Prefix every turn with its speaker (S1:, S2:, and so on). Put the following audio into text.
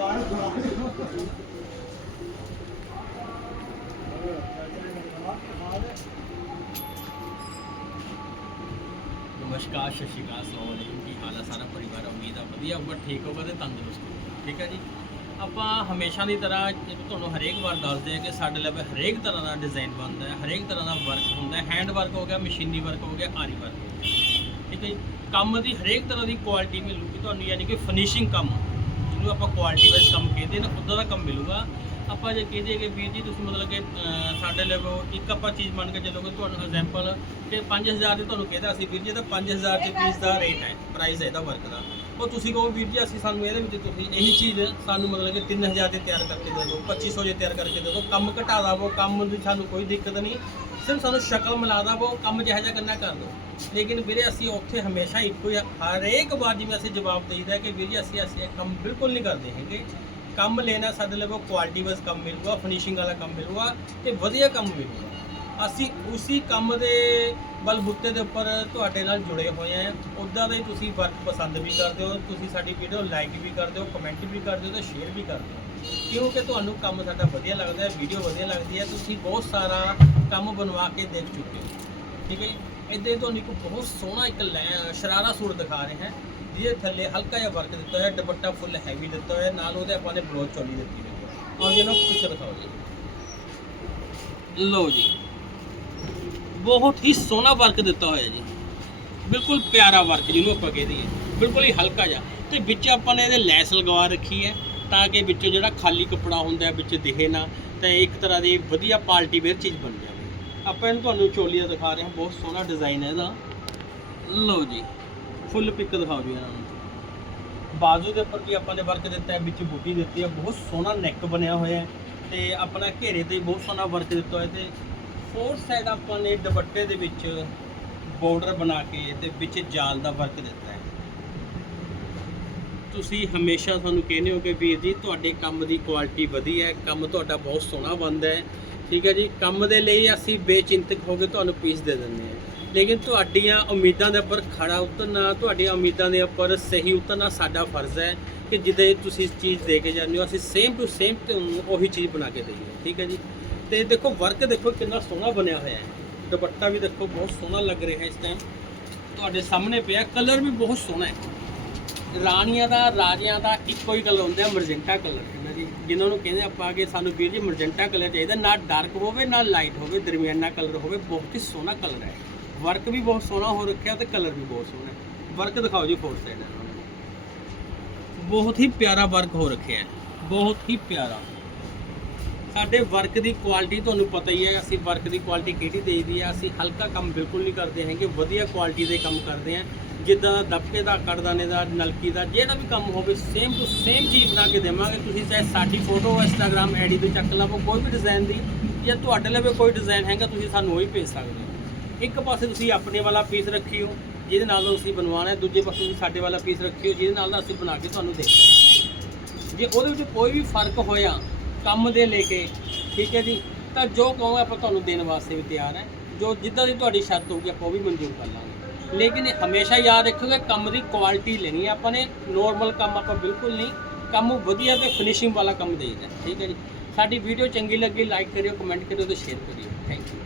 S1: ਨਮਸਕਾਰ, ਸਤਿ ਸ਼੍ਰੀ ਅਕਾਲ, ਅਸਲਾਮ ਅਲੈਕੁਮ। ਕੀ ਹਾਲ ਹੈ ਸਾਰਾ ਪਰਿਵਾਰ? ਉਮੀਦ ਆ ਵਧੀਆ ਹੋਊਗਾ, ਠੀਕ ਹੋਊਗਾ ਤੇ ਤੰਦਰੁਸਤ ਹੋਊਗਾ, ਠੀਕ ਹੈ ਜੀ? ਆਪਾਂ ਹਮੇਸ਼ਾ ਦੀ ਤਰ੍ਹਾਂ ਤੁਹਾਨੂੰ ਹਰੇਕ ਵਾਰ ਦੱਸਦੇ ਆ ਕਿ ਸਾਡੇ ਲਈ ਹਰੇਕ ਤਰ੍ਹਾਂ ਦਾ ਡਿਜ਼ਾਈਨ ਬਣਦਾ ਹੈ, ਹਰੇਕ ਤਰ੍ਹਾਂ ਦਾ ਵਰਕ ਹੁੰਦਾ ਹੈ। ਹੈਂਡ ਵਰਕ ਹੋ ਗਿਆ, ਮਸ਼ੀਨੀ ਵਰਕ ਹੋ ਗਿਆ, ਆਰੀ ਵਰਕ ਹੋ ਗਿਆ, ਠੀਕ ਹੈ ਜੀ? ਕੰਮ ਦੀ ਹਰੇਕ ਤਰ੍ਹਾਂ ਦੀ ਕੁਆਲਿਟੀ ਮਿਲੂਗੀ ਤੁਹਾਨੂੰ, ਯਾਨੀ ਕਿ ਫਿਨਿਸ਼ਿੰਗ ਕੰਮ ਜਿਹਨੂੰ ਆਪਾਂ ਕੁਆਲਿਟੀ ਵਾਈਜ਼ ਕੰਮ ਕਹਿੰਦੇ ਨਾ ਉਦਾਂ ਦਾ ਕੰਮ ਮਿਲੂਗਾ। ਆਪਾਂ ਜੇ ਕਹਦੇ ਕਿ ਵੀਰ ਜੀ ਤੁਸੀਂ ਮਤਲਬ ਕਿ ਅਹ, ਸਾਡੇ ਲੈਵਲ ਇੱਕ ਆਪਾਂ ਚੀਜ਼ ਮੰਨ ਕੇ ਚੱਲੋਗੇ ਤੁਹਾਨੂੰ ਐਗਜ਼ਾਮਪਲ ਕਿ 5000 ਦੇ ਤੁਹਾਨੂੰ ਕਹਿੰਦਾ ਅਸੀਂ ਵੀਰ ਜੀ ਤਾਂ 5000 ਦੇ ਪੀਸ ਦਾ ਰੇਟ ਹੈ ਪ੍ਰਾਈਸ ਹੈ ਇਹਦਾ ਵਰਕ ਦਾ। ਉਹ ਤੁਸੀਂ ਕਹੋ ਵੀਰ ਜੀ, ਅਸੀਂ ਸਾਨੂੰ ਇਹਦੇ ਵਿੱਚ ਤੁਸੀਂ ਇਹੀ ਚੀਜ਼ ਸਾਨੂੰ ਮਤਲਬ ਕਿ 3000 ਦੇ ਤਿਆਰ ਕਰਕੇ ਦੇ ਦਿਓ 2500 ਦੇ ਤਿਆਰ ਕਰਕੇ ਦੇ ਦਿਓ। ਕੰਮ ਘਟਾ ਦਵੋ ਕੰਮ ਦੀ ਸਾਨੂੰ ਕੋਈ ਦਿੱਕਤ ਨਹੀਂ। ਸਿਰਫ ਸਾਨੂੰ ਸ਼ਕਲ ਮਿਲਾ ਦਵੋ ਕੰਮ ਜਿਹਾ ਜਿਹਾ ਕਰਨਾ ਕਰ ਦਿਓ। ਲੇਕਿਨ ਵੀਰੇ, ਅਸੀਂ ਉੱਥੇ ਹਮੇਸ਼ਾ ਇੱਕੋ ਹੀ ਹਰੇਕ ਵਾਰ ਜਿਵੇਂ ਅਸੀਂ ਜਵਾਬ ਦੇਈਦਾ ਕਿ ਵੀਰ ਜੀ, ਅਸੀਂ ਅਸੀਂ ਇਹ ਕੰਮ ਬਿਲਕੁਲ ਨਹੀਂ ਕਰਦੇ ਹੈਗੇ। ਕੰਮ ਲੈਣਾ ਸਾਡੇ ਲਈ ਕੁਆਲਿਟੀ ਵਾਈਜ਼ ਕੰਮ ਮਿਲੂਗਾ ਫਿਨਿਸ਼ਿੰਗ ਵਾਲਾ ਕੰਮ ਮਿਲੂਗਾ ਤੇ ਵਧੀਆ ਕੰਮ ਮਿਲੂਗਾ। ਅਸੀਂ ਉਸੇ ਕੰਮ ਦੇ ਬਲਬੁੱਤੇ ਦੇ ਉੱਪਰ ਤੁਹਾਡੇ ਨਾਲ ਜੁੜੇ ਹੋਏ ਆ ਉੱਦਾਂ ਦਾ ਹੀ ਤੁਸੀਂ ਵਰਕ ਪਸੰਦ ਵੀ ਕਰਦੇ ਹੋ, ਤੁਸੀਂ ਸਾਡੀ ਵੀਡੀਓ ਲਾਈਕ ਵੀ ਕਰਦੇ ਹੋ ਕਮੈਂਟ ਵੀ ਕਰਦੇ ਹੋ ਤੇ ਸ਼ੇਅਰ ਵੀ ਕਰਦੇ ਹੋ। ਕਿਉਂਕਿ ਤੁਹਾਨੂੰ ਕੰਮ ਸਾਡਾ ਵਧੀਆ ਲੱਗਦਾ ਹੈ ਵੀਡੀਓ ਵਧੀਆ ਲੱਗਦੀ ਹੈ, ਤੁਸੀਂ ਬਹੁਤ ਸਾਰਾ ਕੰਮ ਬਣਵਾ ਕੇ ਦੇਖ ਚੁੱਕੇ ਹੋ। ਠੀਕ ਹੈ ਇੱਥੇ ਤੁਹਾਨੂੰ ਇੱਕ ਬਹੁਤ ਸੋਹਣਾ ਇੱਕ ਲੈ- ਸ਼ਰਾਰਾ ਸੂਟ ਦਿਖਾ ਰਹੇ ਹਾਂ। ਜਿਹਦੇ ਥੱਲੇ ਹਲਕਾ ਜਿਹਾ ਵਰਕ ਦਿੱਤਾ ਹੋਇਆ, ਦੁਪੱਟਾ ਫੁੱਲ ਹੈਵੀ ਦਿੱਤਾ ਹੋਇਆ, ਨਾਲ ਉਹਦੇ ਆਪਾਂ ਨੇ ਬਲੋਚ ਚੋਲੀ ਦਿੱਤੀ ਹੋਈ ਹੈ ਔਰ ਜਿਹਨੂੰ ਪਿੱਛੇ ਦਿਖਾਓ ਜੀ। ਲਓ ਜੀ। ਬਹੁਤ ਹੀ ਸੋਹਣਾ ਵਰਕ ਦਿੱਤਾ ਹੋਇਆ ਜੀ। ਬਿਲਕੁਲ ਪਿਆਰਾ ਵਰਕ ਜਿਹਨੂੰ ਆਪਾਂ ਕਹਿੰਦੇ ਹਾਂ ਬਿਲਕੁਲ ਹੀ ਹਲਕਾ ਜਿਹਾ। ਤੇ ਵਿੱਚ ਆਪਾਂ ਨੇ ਇਹਦੇ ਲੈਸ ਲਗਵਾ ਰੱਖੀ ਹੈ ਤਾਂ ਕਿ ਵਿੱਚ ਜਿਹੜਾ ਖਾਲੀ ਕੱਪੜਾ ਹੁੰਦਾ ਹੈ, ਵਿੱਚ ਦਿਖੇ ਨਾ, ਤੇ ਇੱਕ ਤਰ੍ਹਾਂ ਦੀ ਵਧੀਆ ਪਾਰਟੀ ਵੇਅਰ ਚੀਜ਼ ਬਣ ਜਾਵੇ। ਆਪਾਂ ਇਹਨੂੰ ਤੁਹਾਨੂੰ ਚੋਲੀ ਦਿਖਾ ਰਹੇ ਹਾਂ। ਬਹੁਤ ਸੋਹਣਾ ਡਿਜ਼ਾਈਨ ਹੈ ਇਹਦਾ। ਲਓ ਜੀ, ਫੁੱਲ ਪਿਕ ਦਿਖਾਓ ਜੀ ਇਹਨਾਂ ਨੂੰ। ਬਾਜ਼ੂ ਦੇ ਉੱਪਰ ਵੀ ਆਪਾਂ ਨੇ ਵਰਕ ਦਿੱਤਾ ਹੈ, ਵਿੱਚ ਬੂਟੀ ਦਿੱਤੀ ਹੈ। ਬਹੁਤ ਸੋਹਣਾ ਨੈਕ ਬਣਿਆ ਹੋਇਆ ਹੈ ਤੇ ਆਪਣਾ ਘੇਰੇ ਤੇ ਬਹੁਤ ਸੋਹਣਾ ਵਰਕ ਦਿੱਤਾ ਹੋਇਆ ਤੇ ਫੋਰ ਸਾਈਡ ਆਪਾਂ ਨੇ ਦੁਪੱਟੇ ਦੇ ਵਿੱਚ ਬਾਰਡਰ ਬਣਾ ਕੇ ਤੇ ਵਿੱਚ ਜਾਲ ਦਾ ਵਰਕ ਦਿੱਤਾ ਹੈ। ਤੁਸੀਂ ਹਮੇਸ਼ਾ ਸਾਨੂੰ ਕਹਿੰਦੇ ਹੋ ਕਿ ਵੀਰ ਜੀ, ਤੁਹਾਡੇ ਕੰਮ ਦੀ ਕੁਆਲਿਟੀ ਵਧੀਆ ਹੈ, ਕੰਮ ਤੁਹਾਡਾ ਬਹੁਤ ਸੋਹਣਾ ਬਣਦਾ ਹੈ। ਠੀਕ ਹੈ ਜੀ, ਕੰਮ ਦੇ ਲਈ ਅਸੀਂ ਬੇਚਿੰਤਕ ਹੋ ਕੇ ਤੁਹਾਨੂੰ ਪੀਸ ਦੇ ਦਿੰਦੇ ਹਾਂ। ਲੇਕਿਨ ਤੁਹਾਡੀਆਂ ਉਮੀਦਾਂ ਦੇ ਉੱਪਰ ਖੜਾ ਉਤਰਨਾ, ਤੁਹਾਡੀਆਂ ਉਮੀਦਾਂ ਦੇ ਉੱਪਰ ਸਹੀ ਉਤਰਨਾ ਸਾਡਾ ਫਰਜ਼ ਹੈ ਕਿ ਜਿੱਦਾਂ ਤੁਸੀਂ ਚੀਜ਼ ਦੇ ਕੇ ਜਾਂਦੇ ਹੋ, ਅਸੀਂ ਸੇਮ ਟੂ ਸੇਮ ਉਹੀ ਚੀਜ਼ ਬਣਾ ਕੇ ਦਈਏ। ਠੀਕ ਹੈ ਜੀ। ਤੇ ਦੇਖੋ ਵਰਕ ਦੇਖੋ, ਕਿੰਨਾ ਸੋਹਣਾ ਬਣਿਆ ਹੋਇਆ ਹੈ। ਦੁਪੱਟਾ ਵੀ ਦੇਖੋ, ਬਹੁਤ ਸੋਹਣਾ ਲੱਗ ਰਿਹਾ ਹੈ ਇਸ ਟਾਈਮ ਤੁਹਾਡੇ ਸਾਹਮਣੇ ਪਿਆ ਕਲਰ ਵੀ ਬਹੁਤ ਸੋਹਣਾ ਹੈ। ਰਾਣੀਆਂ ਦਾ, ਰਾਜਿਆਂ ਦਾ ਇੱਕੋ ਹੀ ਕਲਰ ਹੁੰਦਾ ਹੈ ਮਰਜੈਂਟਾ ਕਲਰ ਹੈ ਨਾ ਜੀ ਜਿਨ੍ਹਾਂ ਨੂੰ ਕਹਿੰਦੇ ਆਪਾਂ ਕਿ ਸਾਨੂੰ ਵੀਰ ਜੀ ਮਰਜੈਂਟਾ ਕਲਰ ਚਾਹੀਦਾ, ਨਾ ਡਾਰਕ ਹੋਵੇ, ਨਾ ਲਾਈਟ ਹੋਵੇ, ਦਰਮਿਆਨਾ ਕਲਰ ਹੋਵੇ, ਬਹੁਤ ਹੀ ਸੋਹਣਾ ਕਲਰ ਹੈ। ਵਰਕ ਵੀ ਬਹੁਤ ਸੋਹਣਾ ਹੋ ਰੱਖਿਆ ਤੇ ਕਲਰ ਵੀ ਬਹੁਤ ਸੋਹਣਾ ਹੈ। ਵਰਕ ਦਿਖਾਓ ਜੀ ਫੋਰ ਸਾਈਡ ਬਹੁਤ ਹੀ ਪਿਆਰਾ ਵਰਕ ਹੋ ਰੱਖਿਆ ਹੈ। ਬਹੁਤ ਹੀ ਪਿਆਰਾ। ਸਾਡੇ ਵਰਕ ਦੀ ਕੁਆਲਿਟੀ ਤੁਹਾਨੂੰ ਪਤਾ ਹੀ ਹੈ, ਅਸੀਂ ਵਰਕ ਦੀ ਕੁਆਲਿਟੀ ਕਿਹੜੀ ਦੇਈਦੀ ਹੈ ਅਸੀਂ ਹਲਕਾ ਕੰਮ ਬਿਲਕੁਲ ਨਹੀਂ ਕਰਦੇ ਹੈਗੇ, ਵਧੀਆ ਕੁਆਲਿਟੀ ਦੇ ਕੰਮ ਕਰਦੇ ਹਾਂ ਜਿੱਦਾਂ ਦਾ ਦਬਕੇ ਦਾ, ਕੜਦਾਨੇ ਦਾ, ਨਲਕੀ ਦਾ, ਜਿਹੜਾ ਵੀ ਕੰਮ ਹੋਵੇ ਸੇਮ ਟੂ ਸੇਮ ਚੀਜ਼ ਬਣਾ ਕੇ ਦੇਵਾਂਗੇ। ਤੁਸੀਂ ਚਾਹੇ ਸਾਡੀ ਫੋਟੋ ਇੰਸਟਾਗ੍ਰam ਆਈਡੀ ਤੇ ਚੱਕ ਲਵੋ, ਕੋਈ ਵੀ ਡਿਜ਼ਾਈਨ ਦੀ, ਜਾਂ ਤੁਹਾਡੇ ਲਈ ਕੋਈ ਡਿਜ਼ਾਈਨ ਹੈਗਾ, ਤੁਸੀਂ ਸਾਨੂੰ ਉਹੀ ਭੇਜ ਸਕਦੇ ਹੋ। ਇੱਕ ਪਾਸੇ ਤੁਸੀਂ ਆਪਣੇ ਵਾਲਾ ਪੀਸ ਰੱਖਿਓ, ਜਿਹਦੇ ਨਾਲ ਤੁਸੀਂ ਬਣਵਾਉਣਾ ਦੂਜੇ ਪਾਸੇ ਤੁਸੀਂ ਸਾਡੇ ਵਾਲਾ ਪੀਸ ਰੱਖਿਓ, ਜਿਹਦੇ ਨਾਲ ਅਸੀਂ ਬਣਾ ਕੇ ਤੁਹਾਨੂੰ ਦੇ ਜੇ ਉਹਦੇ ਵਿੱਚ ਕੋਈ ਵੀ ਫ਼ਰਕ ਹੋਇਆ ਕੰਮ ਦੇ ਲੈ ਕੇ, ਠੀਕ ਹੈ ਜੀ? ਤਾਂ ਜੋ ਕਹੋਗੇ ਆਪਾਂ ਤੁਹਾਨੂੰ ਦੇਣ ਵਾਸਤੇ ਵੀ ਤਿਆਰ ਹੈ। ਜੋ ਜਿੱਦਾਂ ਦੀ ਤੁਹਾਡੀ ਸ਼ਰਤ ਹੋਊਗੀ, ਆਪਾਂ ਉਹ ਵੀ ਮਨਜ਼ੂਰ ਕਰ ਲਾਂਗੇ। ਲੇਕਿਨ ਹਮੇਸ਼ਾ ਯਾਦ ਰੱਖੋਗੇ ਕੰਮ ਦੀ ਕੁਆਲਿਟੀ ਲੈਣੀ ਹੈ। ਆਪਾਂ ਨੇ ਨੋਰਮਲ ਕੰਮ ਆਪਾਂ ਬਿਲਕੁਲ ਨਹੀਂ, ਕੰਮ ਵਧੀਆ ਤੇ ਫਿਨਿਸ਼ਿੰਗ ਵਾਲਾ ਕੰਮ ਦੇਈਦਾ ਠੀਕ ਹੈ ਜੀ? ਸਾਡੀ ਵੀਡੀਓ ਚੰਗੀ ਲੱਗੀ ਲਾਈਕ ਕਰਿਓ ਕਮੈਂਟ ਕਰਿਓ ਤੇ ਸ਼ੇਅਰ ਕਰਿਓ। Thank you